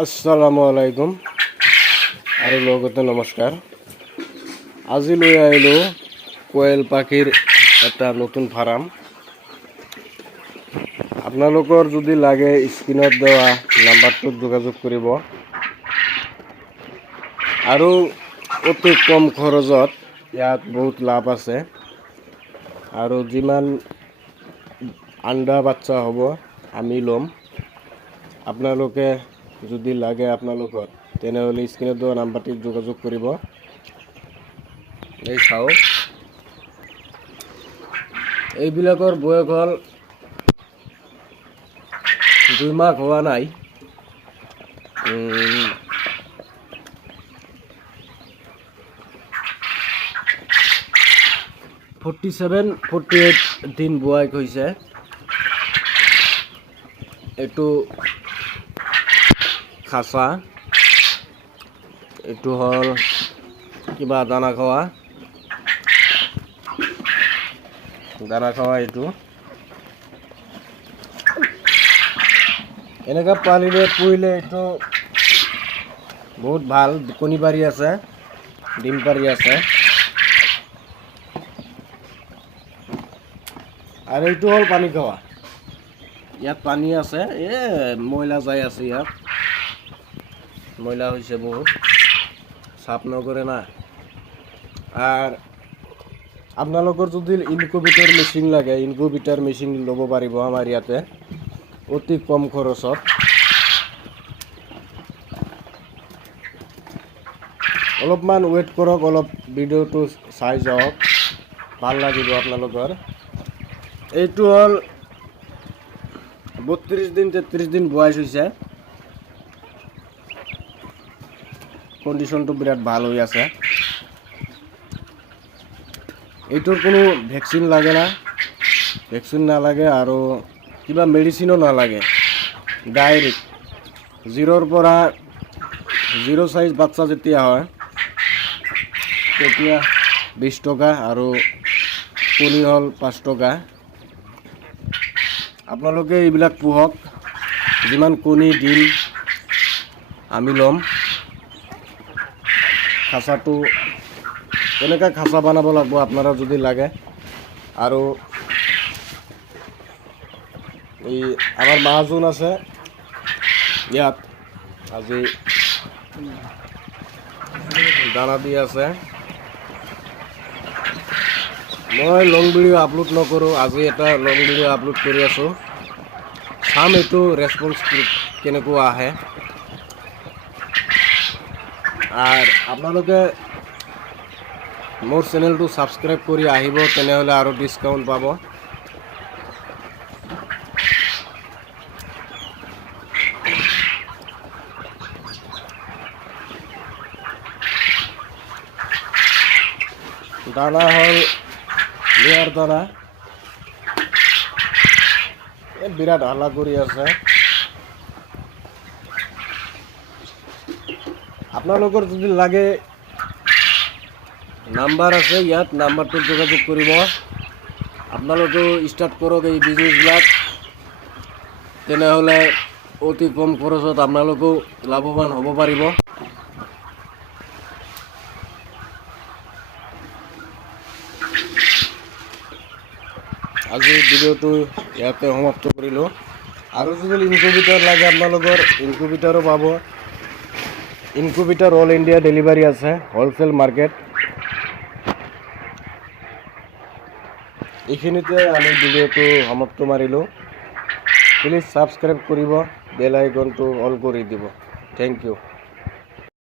আসসালামু আলাইকুম। আৰু লগতে নমস্কাৰ আজি লৈ আহিলোঁ কোয়েল পাখিৰ এটা নতুন ফাৰ্ম। আপোনালোকৰ যদি লাগে স্ক্ৰীণত দেওয়া নাম্বাৰটোত যোগাযোগ কৰিব। আৰু অতি কম খৰচত ইয়াত বহুত লাভ আছে। আৰু যিমান আণ্ডা বাচ্চা হ'ব, আমি ল'ম। আপোনালোকে যদি লাগে আপোনালোকৰ, তেনেহ'লে স্ক্ৰীণত দিয়া নাম্বাৰটিত যোগাযোগ কৰিব। এই চাওক। এইবিলাকৰ বয়স হ'ল দুই মাহ হোৱা নাই। ফৰ্টি ছেভেন, ফৰ্টি এইট দিন বোৱাই হৈছে এইটো খাচা এইটো হ'ল, কিবা দানা খোৱা দানা খোৱা এইটো এনেকৈ পালিলে পুহিলে এইটো বহুত ভালো, কণী পাৰি আছে, ডিম পাৰি আছে। আৰু এইটো হ'ল পানী খোৱা। ইয়াত পানী আছে, এ, ময়লা যাই আছে ইয়াত। ময়লা হৈছে বহুত। চাফ নকৰে না। আর আপোনালোকৰ যদি ইনকুবেটৰ মেচিন লাগে ইনকুবেটৰ মেচিন ল'ব পাৰিব আমাৰ ইয়াতে। অতি কম খৰচত। অলপমান ৱেইট কৰক, অলপ ভিডিঅ'টো চাই যাওক। ভালো লাগিব আপোনালোকৰ। এইটো হ'ল বত্ৰিছ দিন তেত্ৰিছ দিন বয়স হৈছে। কণ্ডিশ্যনটো বিৰাট ভালো হৈ আছে। এইটোৰ কোনো ভেকচিন লাগে না। ভেকচিন নালাগে আৰু কিবা মেডিচিনো নালাগে ডাইৰেক্ট জিৰ'ৰ পৰা জিৰ' চাইজ বাচ্চা যেতিয়া হয়, তেতিয়া বিছ টকা আৰু কণী হ'ল পাঁচ টকা। আপোনালোকে এইবিলাক পোহক। যিমান কণী, ডিম আমি ল'ম। খাচাটো এনেকৈ খাচা বনাব লাগিব আপনারা যদি লাগে? আৰু এই আমাৰ মাহাজন আছে, ইয়াত আজি দানা দি আছে। মই লং ভিডিঅ' আপলোড নকৰোঁ, আজি এটা লং ভিডিঅ' আপলোড কৰি আছোঁ। চাম এইটো ৰেচপন্স কেনেকুৱা আহে। আর আপোনালোকে মোৰ চেনেলটো ছাবস্ক্ৰাইব কৰি আহিব, তেনেহ'লে আৰু ডিছকাউণ্ট পাব। দানা হ'ল লেয়াৰ দানা। এই বিৰাট হাল্লা কৰি আছে। আপোনালোকৰ যদি লাগে নাম্বাৰ আছে, ইয়াত নাম্বাৰটোত যোগাযোগ কৰিব। আপোনালোকেও ষ্টাৰ্ট কৰক এই বিজনেছবিলাক তেনেহ'লে অতি কম খৰচত আপোনালোকেও লাভৱান হ'ব পাৰিব। আজি ভিডিঅ'টো ইয়াতে সমাপ্ত কৰিলোঁ। আৰু যদি ইনকুবেটাৰ লাগে আপোনালোকৰ ইনকুবেটাৰো পাব। ইনকুবেটার অল ইন্ডিয়া ডেলিভারি আছে হোলসেল মার্কেট এইখিনিতে আমি ভিডিঅ'টো সমাপ্ত মাৰিলোঁ। প্লিজ ছাবস্ক্ৰাইব কৰিব বেল আইকনটো অল কৰি দিব। Thank you